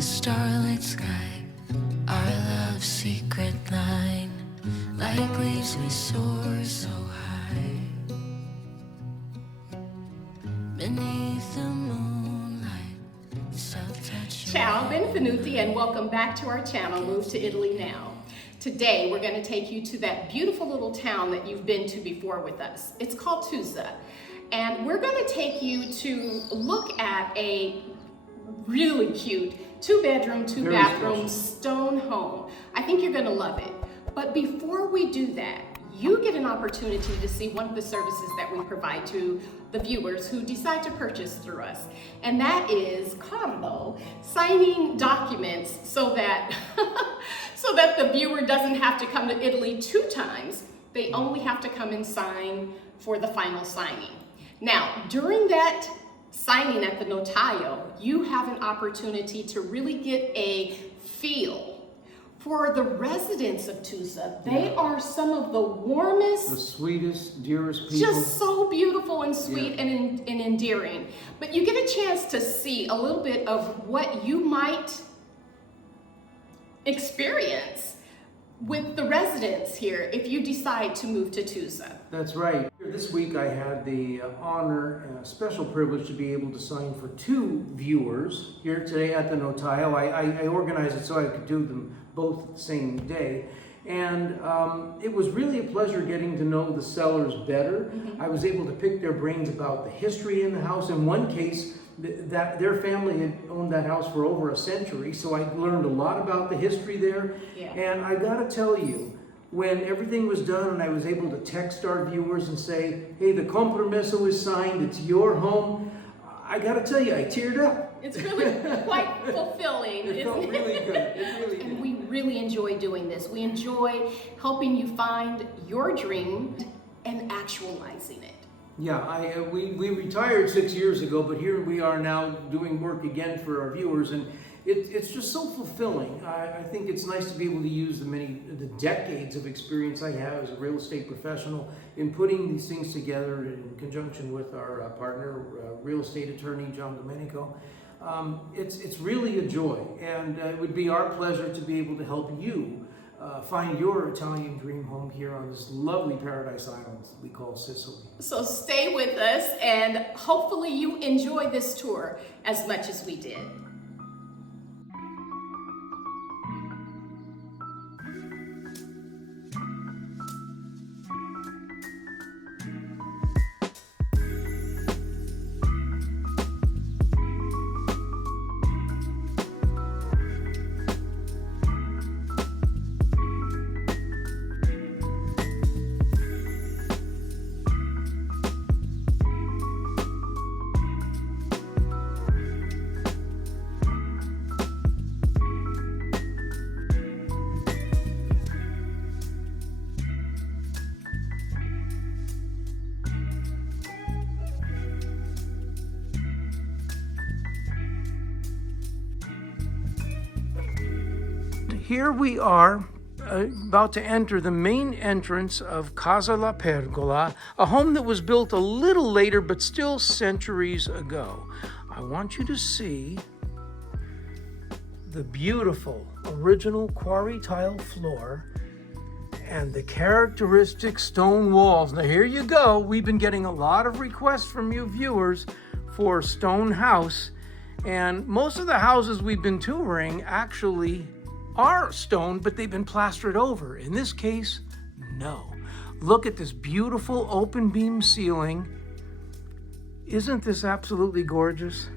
the starlit sky, our love's secret line. Like leaves we soar so high, beneath the moonlight, self-touch. Ciao, benvenuti, and welcome back to our channel, Move to Italy Now. Today, we're going to take you to that beautiful little town that you've been to before with us. It's called Tusa, and we're going to take you to look at a really cute 2-bedroom, 2-bathroom stone home. I think you're going to love it. But before we do that, you get an opportunity to see one of the services that we provide to the viewers who decide to purchase through us. And that is Carlo signing documents so that so that the viewer doesn't have to come to Italy 2 times. They only have to come and sign for the final signing. Now, during that signing at the notaio, you have an opportunity to really get a feel for the residents of Tusa. They are some of the warmest, the sweetest, dearest people. Just so beautiful and sweet and endearing. But you get a chance to see a little bit of what you might experience with the residents here if you decide to move to Tusa. That's right. This week I had the honor and a special privilege to be able to sign for 2 viewers here today at the notaio. I organized it so I could do them both the same day. And it was really a pleasure getting to know the sellers better. I was able to pick their brains about the history in the house. In one case, that their family had owned that house for over a century, so I learned a lot about the history there. And I gotta tell you, when everything was done and I was able to text our viewers and say, hey, the compromesso is signed, it's your home, I gotta tell you, I teared up. It's really quite fulfilling. It felt really good. It really did. And we really enjoy doing this. We enjoy helping you find your dream and actualizing it. Yeah, we retired 6 years ago, but here we are now doing work again for our viewers, and it's just so fulfilling. I think it's nice to be able to use the decades of experience I have as a real estate professional in putting these things together in conjunction with our partner, real estate attorney John Domenico. It's really a joy, and it would be our pleasure to be able to help you find your Italian dream home here on this lovely paradise island we call Sicily. So stay with us, and hopefully you enjoy this tour as much as we did. Here we are about to enter the main entrance of Casa La Pergola, a home that was built a little later but still centuries ago. I want you to see the beautiful original quarry tile floor and the characteristic stone walls. Now here you go. We've been getting a lot of requests from you viewers for stone house, and most of the houses we've been touring actually are stone, but they've been plastered over. In this case, no. Look at this beautiful open beam ceiling. Isn't this absolutely gorgeous?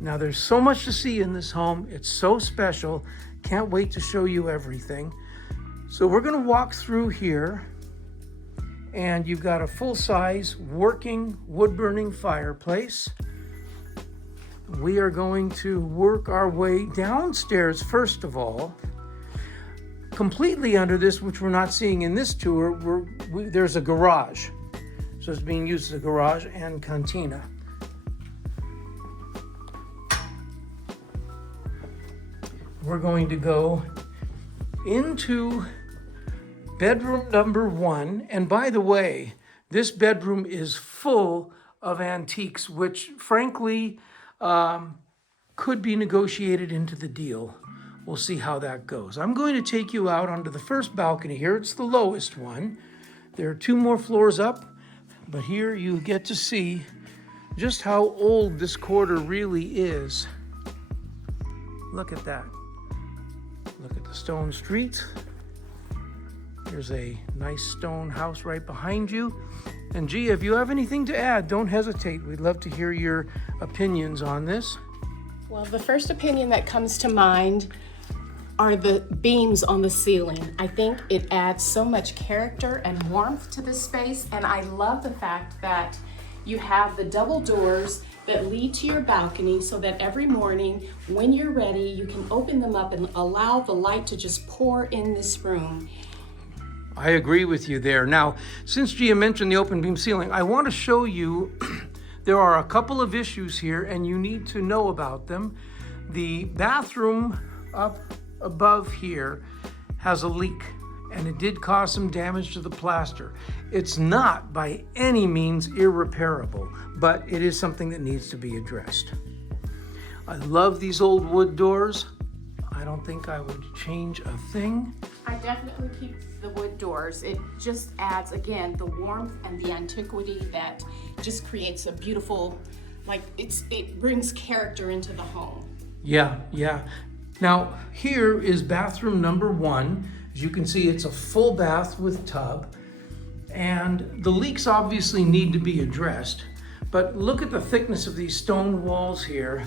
Now there's so much to see in this home. It's so special. Can't wait to show you everything. So we're going to walk through here, and you've got a full-size working wood-burning fireplace. We are going to work our way downstairs first of all. Completely under this, which we're not seeing in this tour, there's a garage. So it's being used as a garage and cantina. We're going to go into bedroom number 1. And by the way, this bedroom is full of antiques, which frankly, could be negotiated into the deal. We'll see how that goes. I'm going to take you out onto the first balcony here. It's the lowest one. There are 2 more floors up, but here you get to see just how old this quarter really is. Look at that. Look at the stone streets. There's a nice stone house right behind you. And Gia, if you have anything to add, don't hesitate. We'd love to hear your opinions on this. Well, the first opinion that comes to mind are the beams on the ceiling. I think it adds so much character and warmth to this space, and I love the fact that you have the double doors that lead to your balcony so that every morning when you're ready, you can open them up and allow the light to just pour in this room. I agree with you there. Now, since Gia mentioned the open beam ceiling, I want to show you there are a couple of issues here and you need to know about them. The bathroom up above here has a leak and it did cause some damage to the plaster. It's not by any means irreparable, but it is something that needs to be addressed. I love these old wood doors. I don't think I would change a thing. I definitely keep the wood doors. It just adds, again, the warmth and the antiquity that just creates a beautiful, it brings character into the home. Yeah. Now, here is bathroom number 1. As you can see, it's a full bath with tub. And the leaks obviously need to be addressed. But look at the thickness of these stone walls here.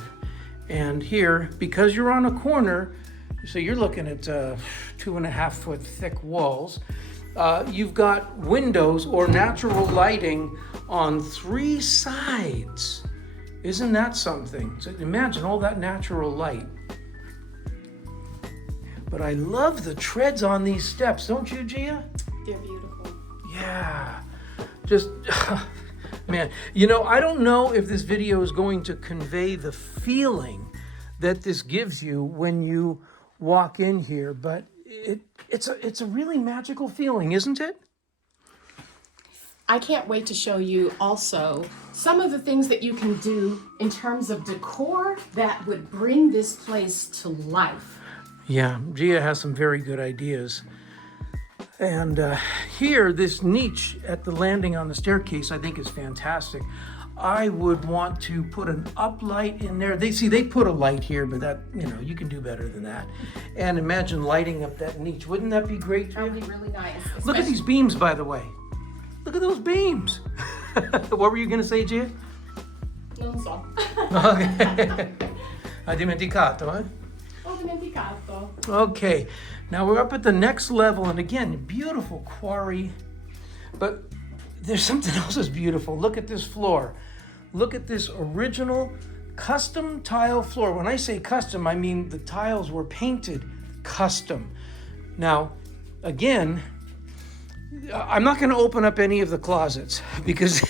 And here, because you're on a corner, so you're looking at 2.5 foot thick walls. You've got windows or natural lighting on 3 sides. Isn't that something? So imagine all that natural light. But I love the treads on these steps, don't you, Gia? They're beautiful. Yeah, just, man, you know, I don't know if this video is going to convey the feeling that this gives you when you walk in here, but it's a really magical feeling, isn't it? I can't wait to show you also some of the things that you can do in terms of decor that would bring this place to life. Yeah, Gia has some very good ideas. And here, this niche at the landing on the staircase, I think is fantastic. I would want to put an uplight in there. They put a light here, but that, you can do better than that. And imagine lighting up that niche. Wouldn't that be great? That would be really nice. Look at these beams, by the way. Look at those beams. What were you going to say, Gia? Non so. Okay. Hai dimenticato, eh? Ho dimenticato. Okay, now we're up at the next level, and again, beautiful quarry, but there's something else that's beautiful. Look at this floor. Look at this original custom tile floor. When I say custom, I mean the tiles were painted custom. Now, again, I'm not going to open up any of the closets because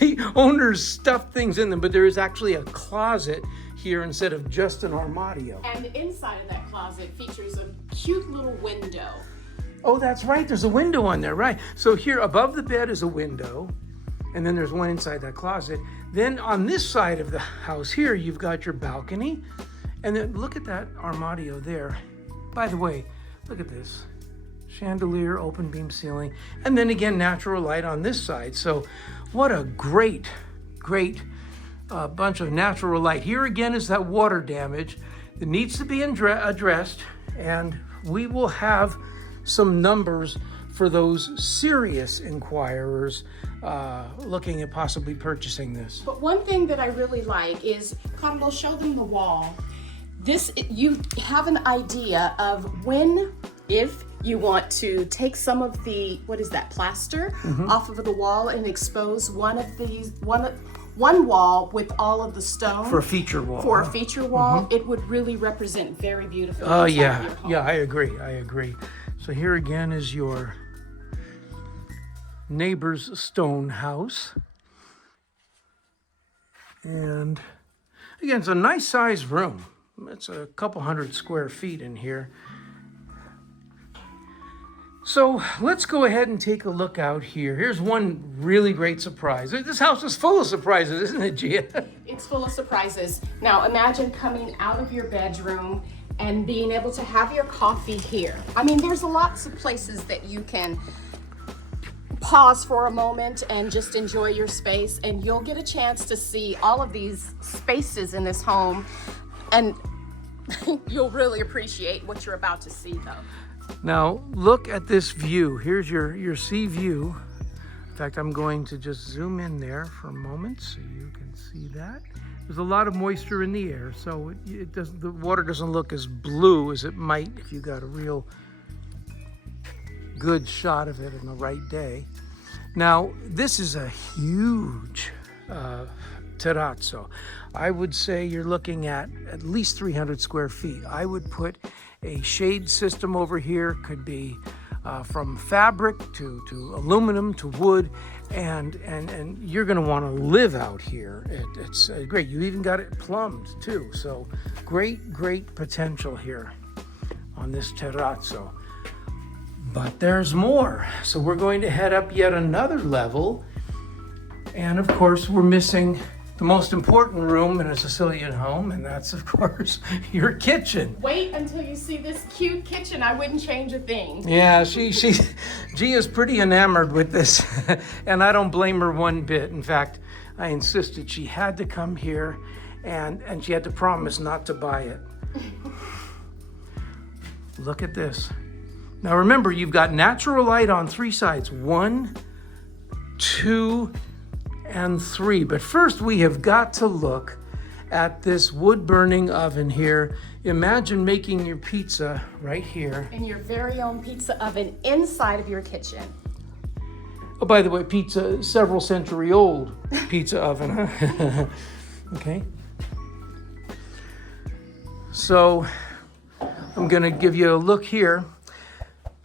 the owners stuffed things in them, but there is actually a closet here instead of just an armadio. And the inside of that closet features a cute little window. Oh, that's right. There's a window on there, right? So here above the bed is a window, and then there's one inside that closet. Then on this side of the house here, you've got your balcony. And then look at that armadio there. By the way, look at this. Chandelier, open beam ceiling, and then again, natural light on this side. So what a great bunch of natural light. Here again is that water damage that needs to be addressed, and we will have some numbers for those serious inquirers looking at possibly purchasing this. But one thing that I really like is, Carlo, show them the wall. You have an idea of if you want to take some of the, plaster off of the wall and expose one wall with all of the stone. For a feature wall. For a feature wall, it would really represent very beautifully. Oh, yeah, I agree. So here again is your neighbor's stone house. And again, it's a nice sized room. It's a couple hundred square feet in here. So let's go ahead and take a look out here. Here's one really great surprise. This house is full of surprises, isn't it, Gia? It's full of surprises. Now imagine coming out of your bedroom and being able to have your coffee here. I mean, there's lots of places that you can pause for a moment and just enjoy your space, and you'll get a chance to see all of these spaces in this home, and you'll really appreciate what you're about to see though. Now look at this view. Here's your sea view. In fact, I'm going to just zoom in there for a moment so you can see that. There's a lot of moisture in the air, so the water doesn't look as blue as it might if you got a real good shot of it in the right day. Now, this is a huge terrace. I would say you're looking at least 300 square feet. I would put a shade system over here, could be from fabric to aluminum to wood, and you're going to want to live out here. It's great. You even got it plumbed too, so great potential here on this terrace. But there's more. So we're going to head up yet another level, and of course we're missing the most important room in a Sicilian home, and that's of course your kitchen. Wait until you see this cute kitchen. I wouldn't change a thing. Yeah, Gia's pretty enamored with this, and I don't blame her one bit. In fact, I insisted she had to come here, and she had to promise not to buy it. Look at this. Now remember, you've got natural light on 3 sides. 1, 2, and 3. But first we have got to look at this wood burning oven here. Imagine making your pizza right here. And your very own pizza oven inside of your kitchen. Oh, by the way, pizza, several century old pizza oven, huh? Okay. So I'm gonna give you a look here.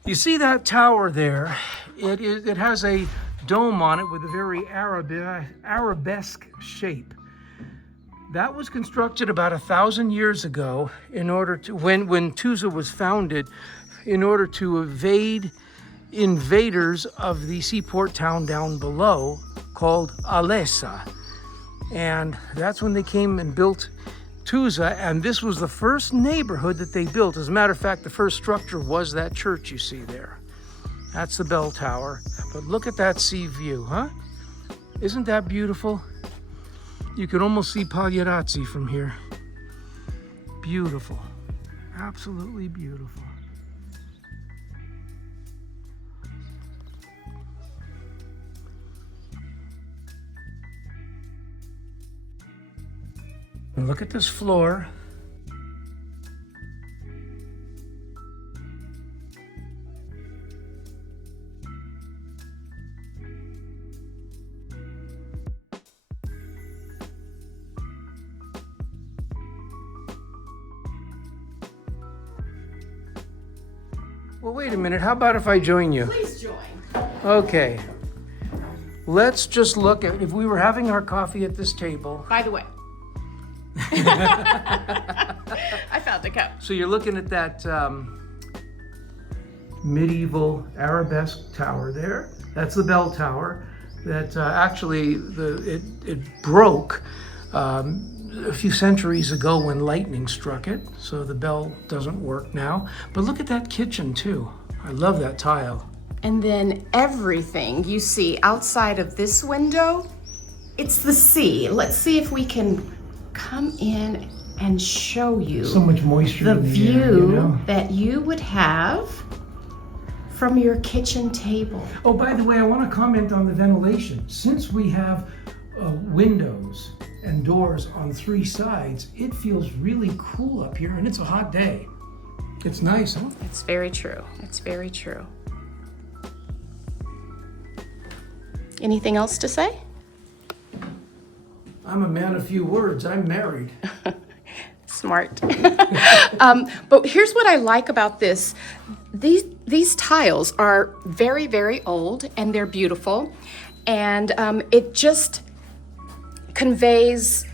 You see that tower there? It has a dome on it with a very arabesque shape. That was constructed about 1,000 years ago in order to, when Tusa was founded, in order to evade invaders of the seaport town down below called Alessa. And that's when they came and built Tusa, and this was the first neighborhood that they built. As a matter of fact, the first structure was that church you see there. That's the bell tower. But look at that sea view, huh? Isn't that beautiful? You can almost see Pagliarazzi from here. Beautiful. Absolutely beautiful. And look at this floor. Well, wait a minute. How about if I join you? Please join. Okay. Let's just look at, if we were having our coffee at this table. By the way, I found the cup. So you're looking at that medieval arabesque tower there. That's the bell tower. That actually it broke a few centuries ago when lightning struck it. So the bell doesn't work now. But look at that kitchen too. I love that tile. And then everything you see outside of this window, it's the sea. Let's see if we can come in and show you So much moisture the in the view air, you know? that you would have from your kitchen table. Oh, by the way, I want to comment on the ventilation. Since we have windows and doors on 3 sides, it feels really cool up here, and it's a hot day. It's nice, huh? It's very true. It's very true. Anything else to say? I'm a man of few words. I'm married. Smart. But here's what I like about this. These tiles are very, very old, and they're beautiful. And it just conveys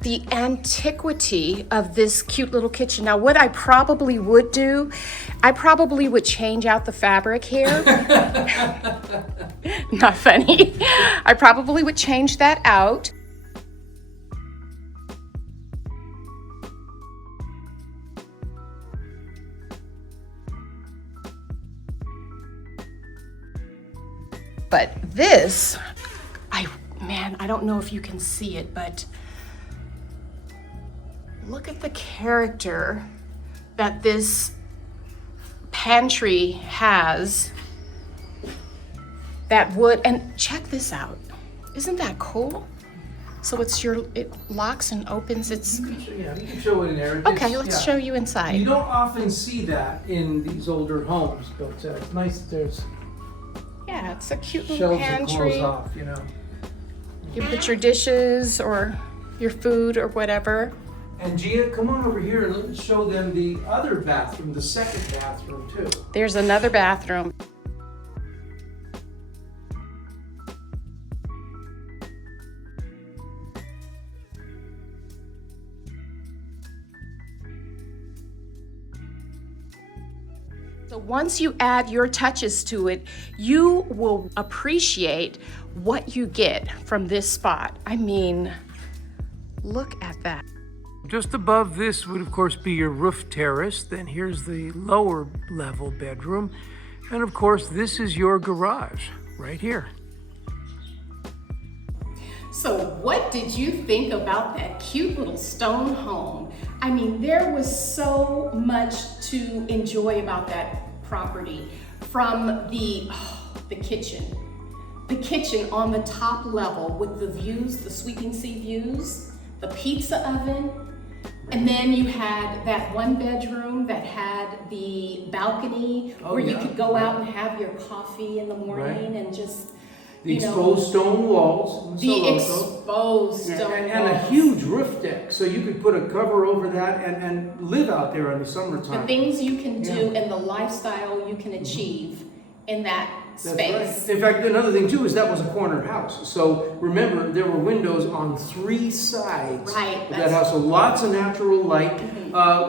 the antiquity of this cute little kitchen. Now, what I probably would do, I probably would change out the fabric here. Not funny. I probably would change that out. But this, man, I don't know if you can see it, but look at the character that this pantry has. That wood, and check this out. Isn't that cool? So it locks and opens. It's Yeah, you can show it in there. okay. Let's show you inside. You don't often see that in these older homes, but it's nice that there's Yeah, it's a cute little shelves that close pantry. off, you know. You put your dishes or your food or whatever. And Gia, come on over here and let's show them the other bathroom, the second bathroom too. There's another bathroom. So once you add your touches to it, you will appreciate what you get from this spot. I mean, look at that. Just above this would of course be your roof terrace. Then here's the lower level bedroom. And of course this is your garage right here. So what did you think about that cute little stone home? I mean, there was so much to enjoy about that property. From the kitchen. The kitchen on the top level with the views, the sweeping sea views, the pizza oven, and then you had that one bedroom that had the balcony where you could go out and have your coffee in the morning and just The exposed stone walls. The exposed stone walls. And a huge roof deck, so you could put a cover over that and live out there in the summertime. The things you can do and the lifestyle you can achieve in that space. Right. In fact, another thing too is that was a corner house. So remember, there were windows on 3 sides of that house, so lots of natural light.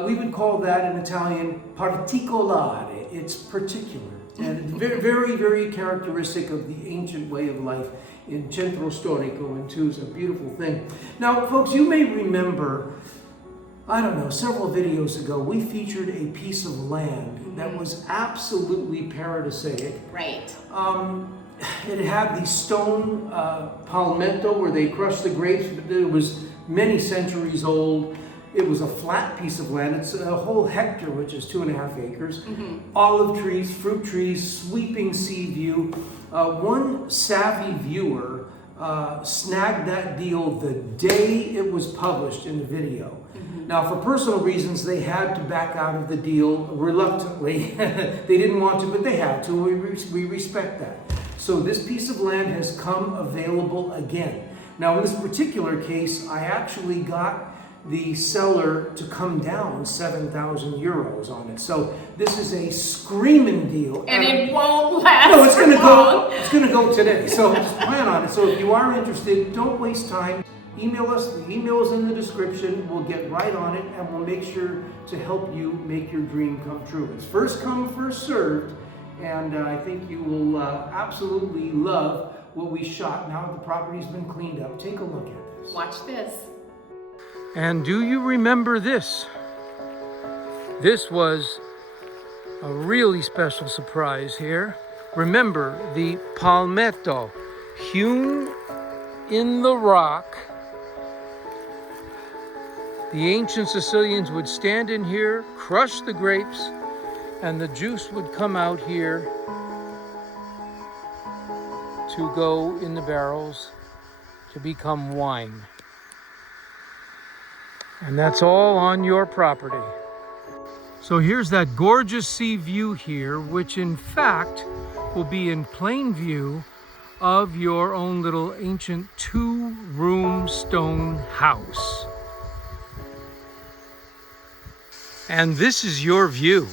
We would call that in Italian particolare. It's particular. And it's very, very, very characteristic of the ancient way of life in Centro Storico in Tusa. Beautiful thing. Now, folks, you may remember, I don't know, several videos ago, we featured a piece of land that was absolutely paradisaic. Right. It had the stone palmetto where they crushed the grapes, but it was many centuries old. It was a flat piece of land. It's a whole hectare, which is 2.5 acres. Olive trees, fruit trees, sweeping sea view. One savvy viewer snagged that deal the day it was published in the video. Now, for personal reasons, they had to back out of the deal reluctantly. They didn't want to, but they had to. We respect that. So this piece of land has come available again. Now, in this particular case, I actually got the seller to come down 7,000 euros on it. So this is a screaming deal. And it won't last. No, it's gonna go. It's gonna go today. So just plan on it. So if you are interested, don't waste time. Email us. The email is in the description. We'll get right on it, and we'll make sure to help you make your dream come true. It's first come, first served, and I think you will absolutely love what we shot. Now that the property's been cleaned up, take a look at this. Watch this. And do you remember this? This was a really special surprise here. Remember the palmetto hewn in the rock. The ancient Sicilians would stand in here, crush the grapes, and the juice would come out here to go in the barrels to become wine. And that's all on your property. So here's that gorgeous sea view here, which in fact will be in plain view of your own little ancient 2-room stone house. And this is your view.